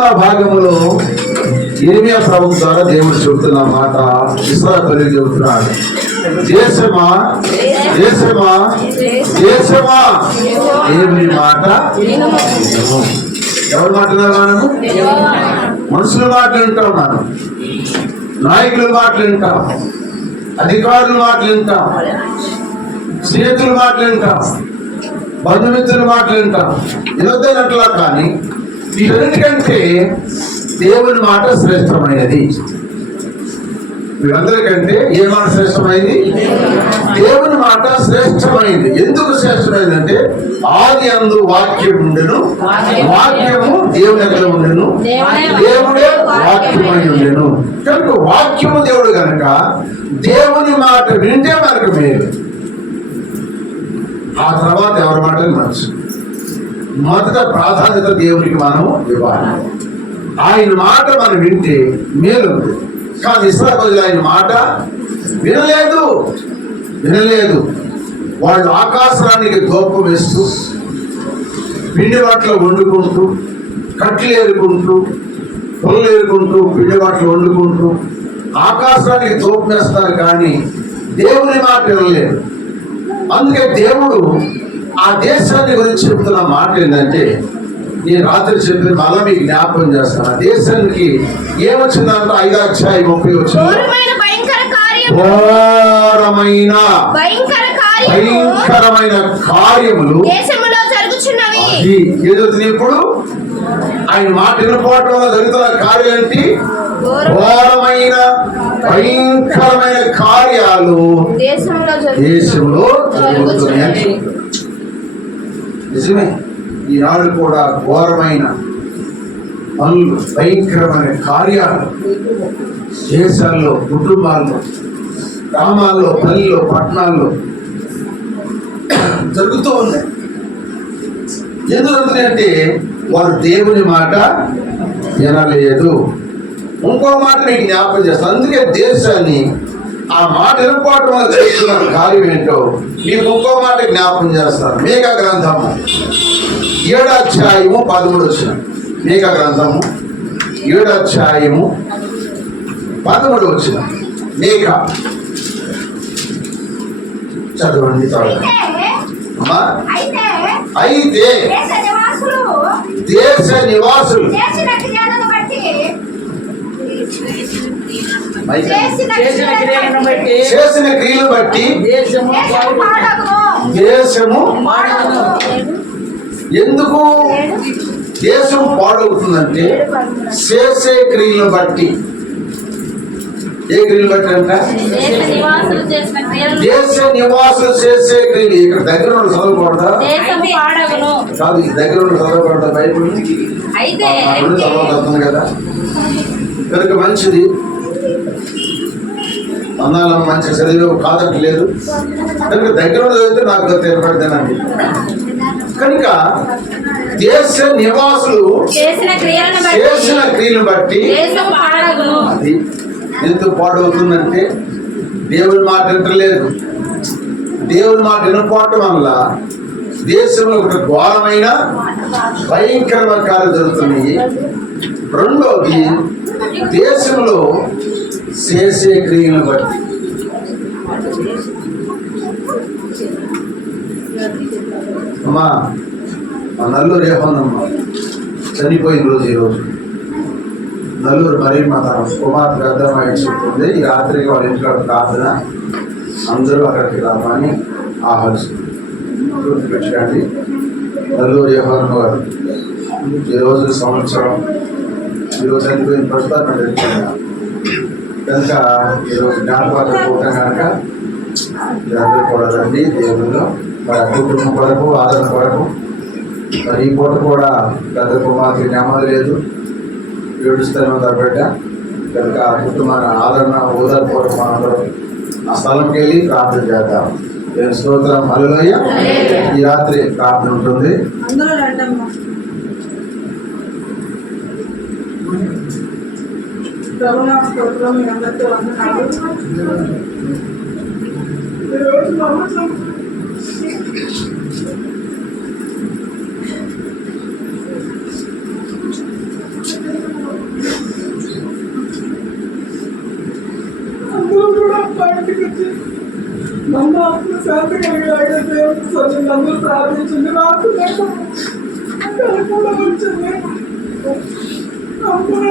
మూడవ భాగంలో ఇరిమియా ప్రభు ద్వారా దేవుడు చెబుతున్న మాట ఇస్రాయల్ చెబుతున్నాడు దేశమా దేశమా దేశమా దేవుని మాట? ఎవరు ఎవరి మనుషుల మాటలు వింటాం మనం. నాయకుల మాటలు వింటాం. అధికారుల మాటలు వింటాం. స్నేహితుల మాటలు వింటాం. బంధుమిత్రుల మాటలు వింటాం. ఇదొద్దనట్లా కానీ వీటన్నిటికంటే దేవుని మాట శ్రేష్టమైనది. వీరందరికంటే ఏ మాట శ్రేష్టమైంది? దేవుని మాట శ్రేష్టమైంది. ఎందుకు శ్రేష్టమైంది అంటే ఆది అందు వాక్యం ఉండెను. వాక్యము దేవుని ఎక్కడ ఉండెను. దేవుడే వాక్యమై ఉండెను. కనుక వాక్యము దేవుడు కనుక దేవుని మాట వింటే మనకు మేలు. ఆ తర్వాత ఎవరి మాట మనసు మొదట ప్రాధాన్యత దేవునికి మనం ఇవ్వాలి. ఆయన మాట మనం వింటే మేలు కానీ ఇస్రాపతి ఆయన మాట వినలేదు. వినలేదు. వాళ్ళు ఆకాశానికి దూపం వేస్తూ పిండివాట్లో వండుకుంటూ కట్లు ఏరుకుంటూ పొల్లు ఏరుకుంటూ పిండి వాటిలో వండుకుంటూ ఆకాశానికి దూపం వేస్తారు కానీ దేవుని మాట వినలేదు. అందుకే దేవుడు ఆ దేశాన్ని గురించి చెప్తున్న మాట ఏంటంటే నేను రాత్రి చెప్పిన మళ్ళా మీకు జ్ఞాపకం చేస్తాను. ఆ దేశానికి ఏమొచ్చిందంటే ఐదో అధ్యాయం ముప్పై వచ్చింది. ఘోరమైన భయంకరమైన కార్యములు. ఏదవుతుంది ఇప్పుడు ఆయన మాట వినపోవటం వల్ల జరుగుతున్న కార్యం ఏంటి? ఘోరమైన భయంకరమైన కార్యాలు దేశంలో జరుగుతున్నాయి. నిజమే ఈనాడు కూడా ఘోరమైన పనులు భయంకరమైన కార్యాలు దేశాల్లో కుటుంబాల్లో గ్రామాల్లో పల్లెల్లో పట్టణాల్లో జరుగుతూ ఉన్నాయి. ఎందుకు జరుగుతున్నాయంటే వారు దేవుని మాట వినలేదు. ఇంకో మాట మీకు జ్ఞాపకం చేస్తాను అందుకే దేశాన్ని ఆ మాట వినకపోవటం వల్ల చేస్తున్న కార్యం ఏంటో మీకు ఇంకో మాట జ్ఞాపకం చేస్తాను. మేఘ గ్రంథము ఏడు అధ్యాయము పదమూడు వచ్చిన మేఘ గ్రంథము ఏడు అధ్యాయము పదమూడు వచ్చిన మేఘ. చదవండి అమ్మా. అయితే దేశ నివాసులు దేశ నివాసులు చేసిన క్రియలను బట్టి మైక్ చేసిన క్రియలు బట్టి దేశము దేశము పాడగును. దేశము పాడగును. ఎందుకు దేశం పాడవుతుందంటే చేసే క్రియలను బట్టి. ఏ క్రియలు బట్టి అంట దేశ నివాసులు చేసే క్రియలు. ఇక్కడ దగ్గర ఉన్న చదవకూడదా? దేశము పాడగును. కాదు ఈ దగ్గర ఉన్న చదవకూడదా బైబిల్ చదవగలుగుతుంది కదా. కనుక మంచిది అన్నాలం మంచి చదివే కాదట్లేదు కనుక దగ్గర చదివితే నాకు తెరపడతానండి కనుక దేశ నివాసులు చేసిన క్రియలను బట్టి అది ఎందుకు పాడవుతుందంటే దేవుని మాట వింటలేదు. దేవుని మాట వినకపోవటం వల్ల దేశంలో ఒక ఘోరమైన భయంకరమైన కార్యాలు జరుగుతున్నాయి. రెండోది దేశంలో చేసే క్రియలను బట్టి. అమ్మా మా నల్లూరు ఏమన్నమ్మా చనిపోయిన రోజు ఈరోజు నల్లూరు మరి మా తన కుమార్ పెద్దమ్మాయి చెప్తుంది? ఈ రాత్రికి వాళ్ళ ఇంట్లో ప్రార్థన. అందరూ అక్కడికి రామని ఆహ్వానిస్తుంది. గుర్తుపెట్టండి నల్లూరు యవన్ గారు ఈరోజు సంవత్సరం ఈరోజు చనిపోయిన ప్రస్తుతం కనుక ఈరోజు జ్ఞాపకాలు పోతాం కనుక మీరందరూ కూడా రండి దేవుళ్ళు మరి కుటుంబం కొరకు ఆదరణ కొరకు. మరి ఈ పూట కూడా పెద్ద కుమార్తె జ్ఞాపకం లేదు. ఏడుస్తూనే బిడ్డ. కనుక ఆ కుటుంబాన్ని ఆదరణ ఓదార్పు మనందరం ఆ స్థలంకి వెళ్ళి ప్రార్థన చేద్దాం. నేను స్తోత్రం? హల్లెలూయా. ఈ రాత్రి ప్రార్థన ఉంటుంది. ప్రభు నాకు స్తోత్రం మీ అందరితో వందనాలు ఈరోజు మనం నన్ను అప్పుడు శాంతి కలిగాడు దేవుడు సరే నన్ను ప్రార్థించింది నాకు కూడా వచ్చింది అప్పుడు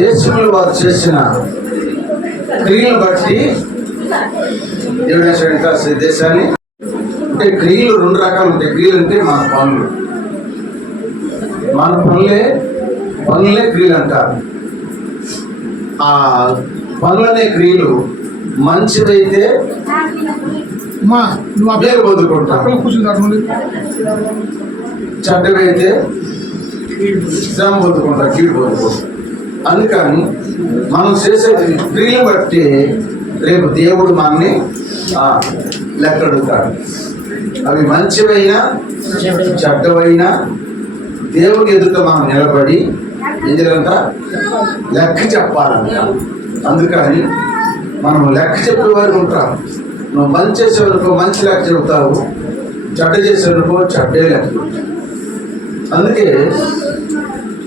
దేశంలో వారు చేసిన క్రియలు బట్టి వేసాడు దేశాన్ని. అంటే క్రియలు రెండు రకాలు ఉంటాయి. క్రియలు అంటే మన పనులు. మన పనులే పనులే క్రియలు అంటారు. ఆ పనులనే క్రియలు మంచిదైతే అమ్మా నువ్వు అక్కడ మేలు పొందుకుంటాం అక్కడ కూర్చుంటారు నుండి చెడ్డవైతే శ్రమ పొందుకుంటాం కీడు పొందుకుంటాం అందుకని మనం చేసే క్రియలు బట్టి రేపు దేవుడు మనని లెక్కడుతాడు అవి మంచివైనా చెడ్డవైనా దేవుని ఎదుట మనం నిలబడి ఏం చేయాలంట లెక్క చెప్పాలంట. అందుకని మనం లెక్క చెప్పే వరకు ఉంటాం. నువ్వు మంచి చేసేవనుకో మంచి లెక్క చెబుతావు చెడ్డ చేసేవనుకో చెడ్డే లెక్క అందుకే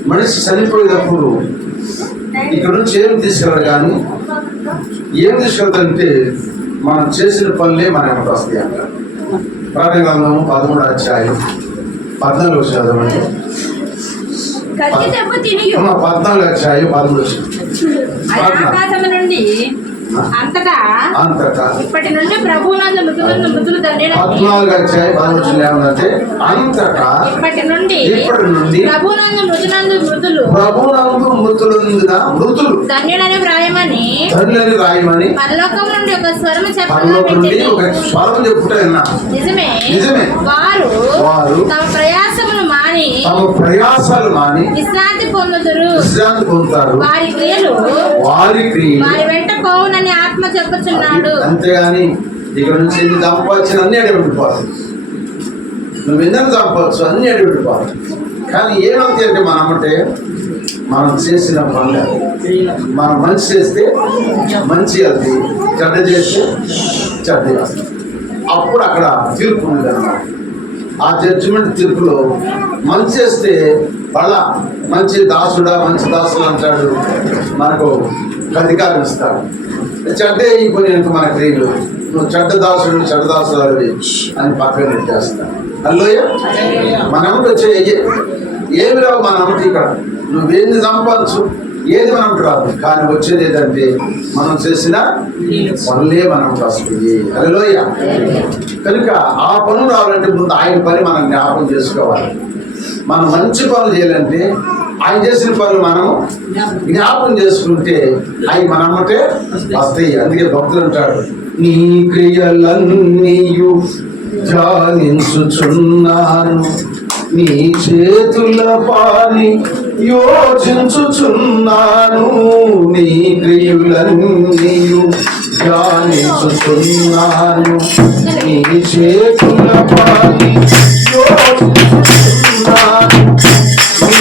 మనిషి చనిపోయేటప్పుడు ఇక్కడ నుంచి ఏం తీసుకెళ్ళడు కానీ ఏం తీసుకెళ్తాడంటే మనం చేసిన పనులే మన వెంట వస్తాయి అంట. ప్రాణగ్రంథము పదమూడు అధ్యాయం పద్నాలుగు చదవండి. పద్నాలుగు అధ్యాయం పదమూడు అంతటా? ఇప్పటి నుండి ప్రభువునందు మృతులను మృతులు అంతటా. ఇప్పటి నుండి ఇప్పటి నుండి మృతులు ప్రభునందు మృతులందున మృతులు. ధన్యుడని రాయమని పరలోకం నుండి ఒక స్వరము చెప్పగా పరలోకం నుండి పెట్టింది ఒక స్వరం చెప్పుట విన్నా నిజమే. నిజమే. వారు వారు తమ ప్రయాసమును మాని తమ ప్రయాసాలు మాని విశ్రాంతి పొందుదురు. విశ్రాంతి పొందుతారు. వారి క్రియలు వారి క్రియలు వారి వెంట పోవునని ఆత్మ చెప్పుచున్నాడు. అంతేగాని ఇక్కడ నుంచి సంపాదించిన అన్ని అడిగి ఉండిపోతాయి నువ్వు ఎన్నెన్ని సంపాదించు అన్ని అడిగి ఉండిపోతాయి కానీ ఏమవుతాయి అంటే మనం అంటే మనం చేసిన పనులు. మనం మంచి చేస్తే మంచి వెళ్తాయి చెడ్డ చేస్తే చెడ్డ అప్పుడు అక్కడ తీర్పు ఉంది అన్నమాట ఆ జడ్జిమెంట్ తీర్పులో మంచి చేస్తే వాళ్ళ మంచి దాసుడా మంచి దాసుడు అంటాడు మనకు అధికారం ఇస్తాడు చెడ్డ అయిపోయి మన క్రియలు. నువ్వు చెడ్డ దాసుడు చెడ్డ దాసుడు అని పక్కన పెట్టేస్తాడు అల్లోయ మన వచ్చే ఏమి రావు మన అమ్మకి ఇక్కడ. నువ్వేంది సంపాదించు? ఏది మనకు రాదు కానీ వచ్చేది ఏంటంటే మనం చేసిన పనులే మనకు వస్తుంది అదిలోయ కనుక ఆ పనులు రావాలంటే ముందు ఆయన పని మనం జ్ఞాపకం చేసుకోవాలి. మనం మంచి పనులు చేయాలంటే ఆయన చేసిన పనులు మనం జ్ఞాపకం చేసుకుంటే అవి మన అమ్మటే వస్తాయి. అందుకే భక్తులు అంటాడు నీ క్రియలన్నీయు ధ్యానించుచున్నాను. నీ చేతుల పాని యోచించుచున్నాను నీ క్రియులన్నీయు ధ్యానించుచున్నాను నీ చేతుల పాని యోచించుచున్నాను నీ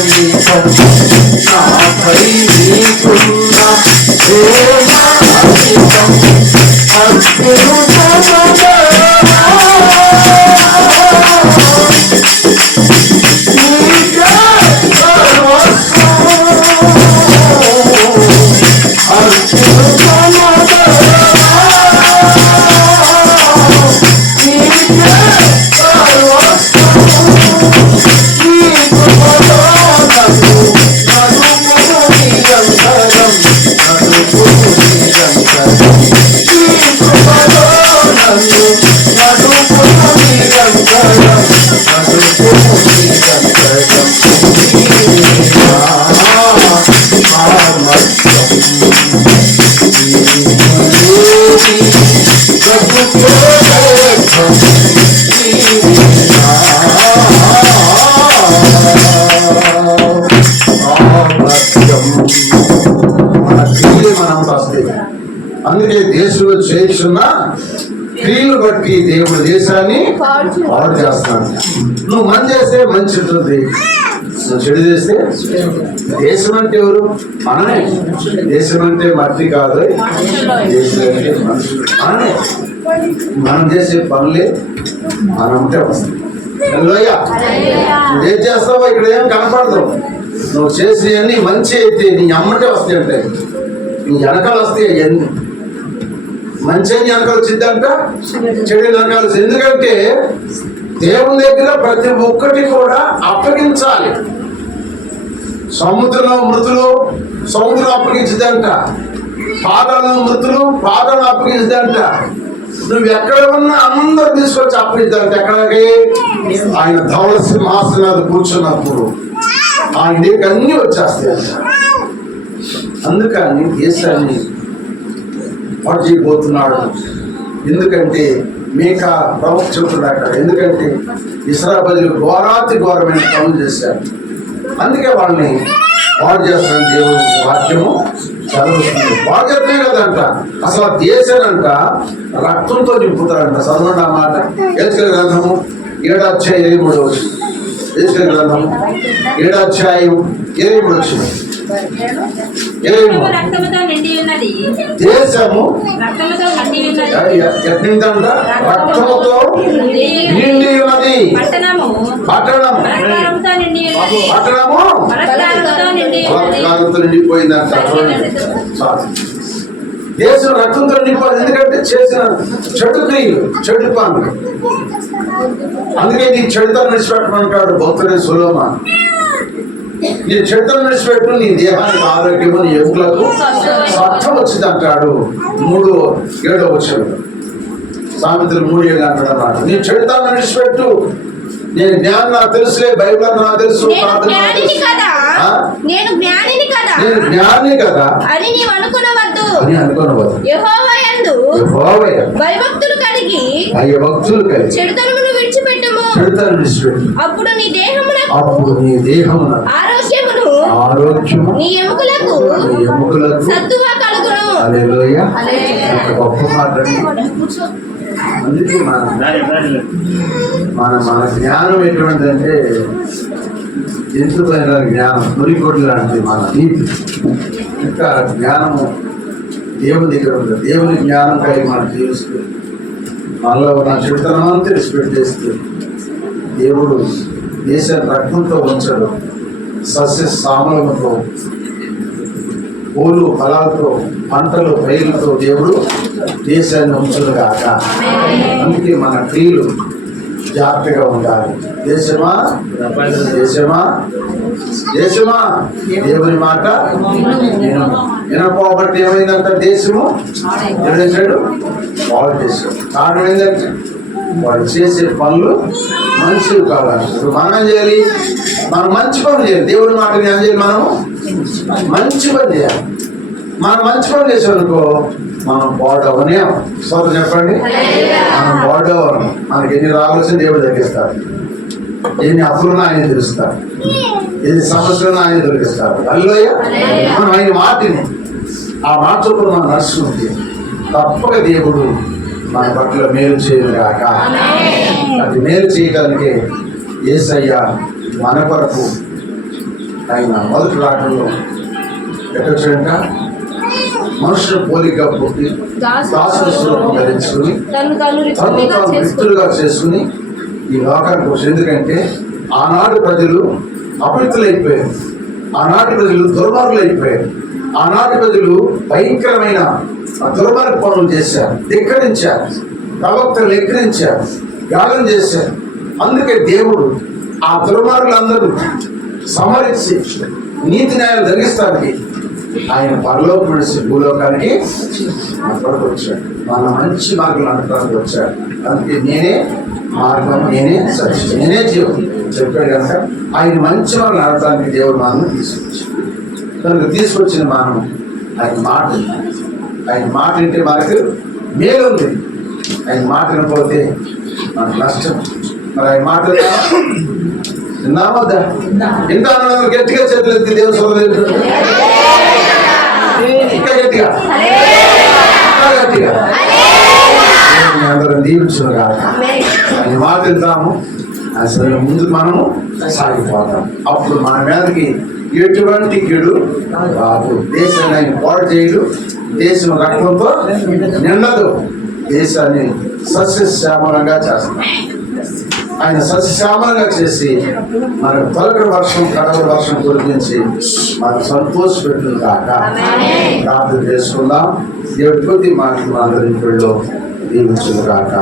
క్షణికం నాపై నీకున్న బట్టి దేవుడు దేశాన్ని పాడు చేస్తాడు. నువ్వు మంచి చేస్తే మంచి ఉంటుంది. నువ్వు చెడు చేస్తే దేశం అంటే ఎవరు? మనమే. దేశం అంటే మట్టి కాదు. దేశం అంటే మనుషులు. మనమే. మనం చేసే పనులే మనం ఉంటే వస్తాయి. హల్లెలూయా. నువ్వేం చేస్తావో ఇక్కడ ఏం కనపడదు. నువ్వు చేసినవన్నీ మంచి అయితే నీ అమ్మటే వస్తాయి అంటే. నీ వెనకాల వస్తాయి అవన్నీ మంచి అని వెనకాల వచ్చిందంట చెడు వెనకాల ఎందుకంటే దేవుని దగ్గర ప్రతి ఒక్కటి కూడా అప్పగించాలి. సముద్రంలో మృతులు సముద్రం అప్పగించదంట. పాదాలను మృతులు పాదాలను అప్పగించదంట. నువ్వు ఎక్కడ ఉన్నా అందరు తీసుకొచ్చి అప్పగించదంట ఎక్కడికి? ఆయన ధవళ సింహాసనాలు కూర్చున్నప్పుడు ఆయన దగ్గర అన్ని వచ్చేస్తాయి అందుకని దేశాన్ని పాడు చేయబోతున్నాడు ఎందుకంటే మేక ప్రవక్త చెబుతున్నాడు ఎందుకంటే ఇస్రా ప్రజలు ఘోరాతి ఘోరమైన పనులు చేశారు. అందుకే వాళ్ళని పాడు చేస్తాను దేవుడు వాక్యము చదువుతుంది పాడు కదంట. అసలు దేశానంట రక్తంతో నింపుతారంట. చదవండి అన్నమాట మాట. ఎలుకల గ్రంథము ఏడాధ్యాయం ఇరవై మూడు వచ్చింది ఎలుకల గ్రంథము ఏడాధ్యాయం ఇరవై మూడు వచ్చింది రక్తముతో నిండి ఉన్నది. దేశము రక్తముతో నిండి ఉన్నది. ఎట్టిందంట రక్తముతో నిండి ఉన్నది. పట్టణము. పట్టణం బలత్కారంతో నిండి ఉన్నది. పట్టణము? బలత్కారంతో నిండి ఉన్నది. బలాత్కారంతో నిండిపోయిందంట. చూడండి. చాలు. దేశం రక్తంతో నిండిపోయింది ఎందుకంటే చేసిన చెడు క్రియలు చెడు పనులు. అందుకే నీ చెడుతను విడిచిపెట్టమంటాడు భక్తుడే సులోమా నీ చెడుతను విడిచిపెట్టు నీ దేహానికి ఆరోగ్యము నీ ఎముకలకు స్వస్థం వచ్చింది అంటాడు మూడు ఏడో వచ్చాడు సామెతలు మూడు ఏడు అంటాడు అన్నమాట నీ చెడుతాను విడిచిపెట్టు నేను జ్ఞానం నాకు తెలుసులే బైబిల్ అంతా నాకు తెలుసు నేను ప్రార్థన జ్ఞానిని కదా. జ్ఞాని కదా. అని నీవు అనుకునవద్దు. అని అనుకోనవద్దు. యెహోవా యందు యెహోవయ్య భయభక్తులు కలిగి కలిసి చెడుతనమును విడిచిపెట్టుము. చెడుతాను విడిచిపెట్టు. అప్పుడు నీ దేహమునకు అప్పుడు నీ దేహమున ఆరోగ్యమును ఆరోగ్యము. నీ ఎముకలకు నీ ఎముకలకు. సత్తువ కలుగును. హల్లెలూయ. హల్లెలూయా. ఎంత గొప్ప మాట అండి. అందుకే మన మన మన జ్ఞానం ఎటువంటిదంటే ఎంచుకైన జ్ఞానం. మురికొడ్లు లాంటిది మన నీతి. ఇంకా జ్ఞానము దేవుని దగ్గర ఉంది. దేవుని జ్ఞానం కలిగి మనం జీవిస్తూ మనలో ఉన్న చెడుతనం తెలిసిపెట్టి చేస్తూ దేవుడు దేశాన్ని రక్తంతో ఉంచడు. సస్య సామలముతో పూలు ఫలాలతో పంటలు పైరులతో దేవుడు దేశాన్ని ఉంచును కాక అందుకే మన క్రియలు జాగ్రత్తగా ఉండాలి. దేశమా? దేశమా? దేశమా? దేవుని మాట వినపోబట్టి ఏమైందంట దేశము? ఎడేశాడు వాడు చేశాడు. కారణం ఏంటంటే వాడు చేసే పనులు మంచివి కావాలి. ఇప్పుడు మనం ఏం చేయాలి? మనం మంచి పనులు చేయాలి. దేవుడి మాట ఏం చేయాలి మనము? మంచి పని చేయాలి. మనం మంచి పని చేసామనుకో మనం బాడవనే సోద చెప్పండి. మనం పాడవను మనకి ఎన్ని రావాల్సిన దేవుడు తగ్గిస్తాడు ఎన్ని అప్పులున్నా ఆయన తెలుస్తాడు ఎన్ని సమస్యలున్నా ఆయన దొరికిస్తాడు. అల్లోయ మనం ఆయన మాటిని. ఆ మాట చొప్పున మనం నడుచుకుంటే తప్పక దేవుడు మన పట్ల మేలు చేయను కాక అది మేలు చేయగలిగే ఏసయ్య మన కొరకు ఆయన మొదటి రాటంలో ఎట్టొచ్చంట మనుషుల పోలిక పుట్టి ధరించుకుని తను తాను తాను చేసుకుని ఈ లోకానికి వచ్చి ఎందుకంటే ఆనాడు ప్రజలు అపవిత్రులైపోయారు. ఆనాటి ప్రజలు దుర్మార్గులైపోయారు. ఆనాటి ప్రజలు భయంకరమైన దుర్మార్గ పనులు చేశారు ధిక్కరించారు ప్రవక్తలు ఎక్కిరించారు గాలం చేశారు. అందుకే దేవుడు ఆ దుర్మార్గులందరూ సమరించి నీతి న్యాయం జరిగిస్తానికి ఆయన పరలోకం నుంచి భూలోకానికి అక్కడికి వచ్చాడు. మన మంచి మార్గం అనడానికి వచ్చాడు. అందుకే నేనే మార్గం నేనే సత్యం నేనే జీవం. చెప్పాడు కనుక ఆయన మంచి మార్గం నడటానికి దేవుడు మనం తీసుకొచ్చాడు. కనుక తీసుకొచ్చిన మనం ఆయన మాట ఆయన మాట అంటే మనకు మేలు ఉంది. ఆయన మాట వినకపోతే మనకు నష్టం. మరి ఆయన మాట విన్నామద్దా ఇంకా గట్టిగా చేతులు ఎత్తి దేవుడు చూడలేదు ఇంకా గట్టిగా? ఇంకా గట్టిగా? అందరం దీవించును కాక మాట వింటాము. అసలు ముందు మనము సాగిపోతాం. అప్పుడు మన మీదకి ఎటువంటి కీడు రాదు దేశాన్ని ఆయన పాడు చేయడు. దేశం రక్తంతో నిండదు. దేశాన్ని సస్యశ్యామలంగా చేస్తాం. ఆయన సస్యశ్యామలంగా చేసి మన తొలగడి వర్షం కడవ వర్షం కురిపించి మనం సంతోష పెట్టిన కాక ప్రార్థన చేసుకుందాం. దేవుడి కొద్ది మాటలు ఇంట్లో దీవించును కాక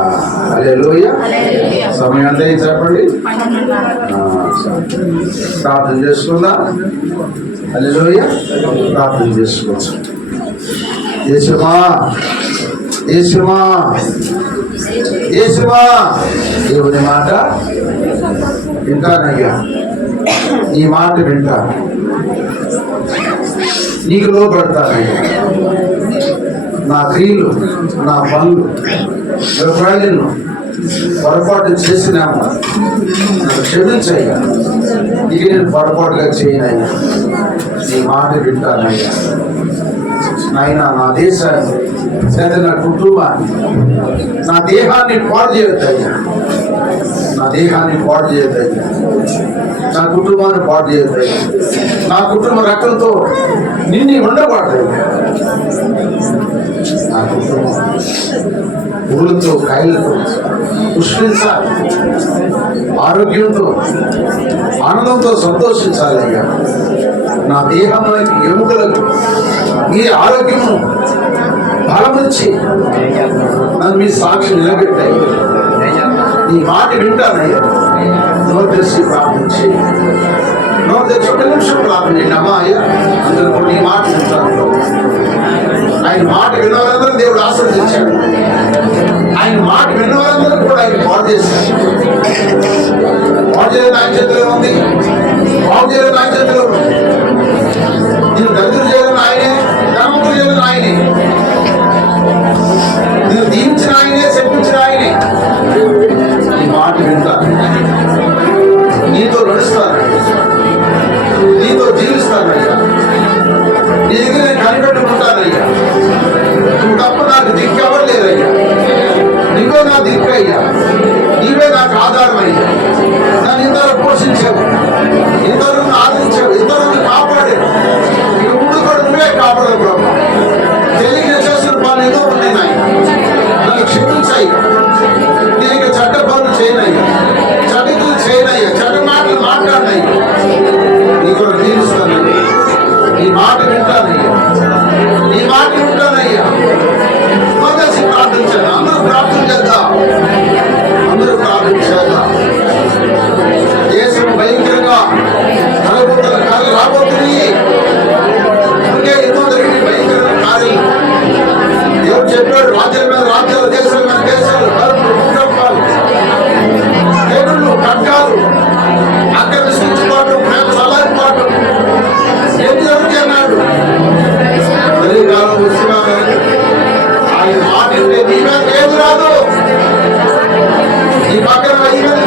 అలే సమయం ఎంత చెప్పండి. ప్రార్థన చేసుకుందాం. అలే ప్రార్థన చేసుకోవచ్చు యేసుమా. యేసుమా. దేవుని మాట వింటానయ్యా నీ మాట వింటా నీకు లోపడతానయ్యా నా క్రియలు నా పనులు వ్యవహారాలను పొరపాటు చేసినాము? నన్ను క్షమించయ్యా. ఇక నేను పొరపాటుగా చేయనయ్యా. నీ మాట వింటానయ్యా. నాయన నా దేశాన్ని లేదా నా కుటుంబాన్ని నా దేహాన్ని పాడు చేయొద్దయ్యా. నా దేహాన్ని పాడు చేయొద్దయ్యా. నా కుటుంబాన్ని పాడు చేయొద్దయ్యా. నా కుటుంబ రక్తంతో నిన్ను ఉండకూడదయ్యా. నా కుటుంబం పూలతో కాయలతో పుష్పించాలి ఆరోగ్యంతో ఆనందంతో సంతోషించాలి అయ్యా. నా దేహంలోకి ఎముకలకు మీ ఆరోగ్యము బలమిచ్చి నన్ను మీ సాక్షి నిలబెట్టాయి. ఈ మాట వింటానయ్యా. నోరు ప్రార్థించి నోరు తెరిచి ఒక నిమిషం ప్రార్థన అమ్మా అయ్యా అందరూ కూడా మాట వింటాను ఆయన మాట విన్నవారందరూ దేవుడు ఆశీర్వదించాడు ఆయన. మాట విన్నవారందరూ కూడా ఆయన పాడు చేశాడు పాడు చేయడం ఆయన చేతిలో ఉంది బాగు చేయడం ఆయన చేతిలో ఉంది నేను దరిద్రం చేయడం ఆయనే ధనవంతులు చేయడం ఆయనే నేను Bacana aí, né?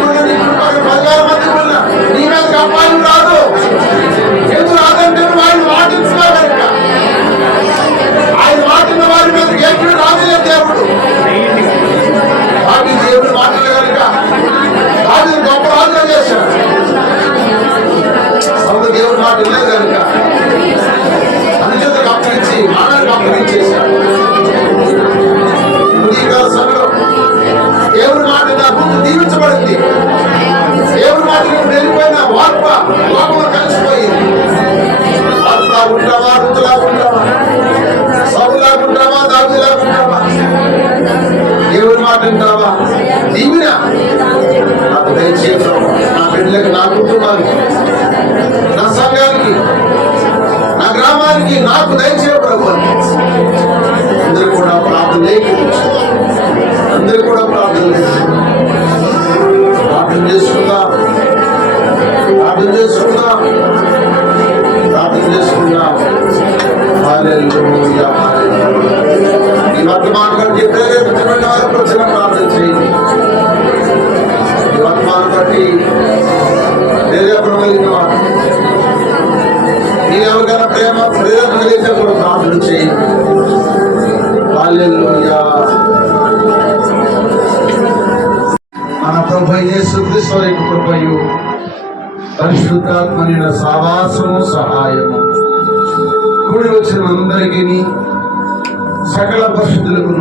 సకల పరిశుద్ధులకు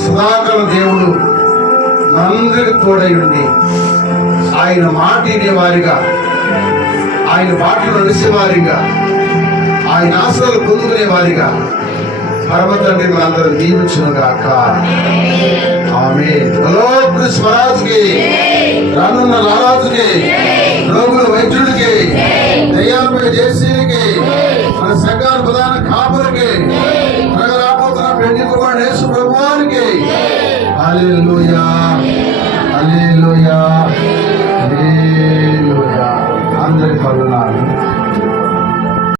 సదాకాల దేవుడు అందరికి తోడై ఉండి ఆయన మాట వారిగా ఆయన బాటలు నడిచే వారిగా ఆయన ఆశలు పొందుకునే వారిగా పర్వతండి మనందరం దీవించును గాక ఆమె స్వరాజుకి రానున్న నారాజుకి రోగుల వైద్యుడికి దయ్యాలపై జేసీలకి మన సంఘాల ప్రధాన కాపులకి తల్లి కుమారుడు యేసు ప్రభువానికి. Alleluia alleluia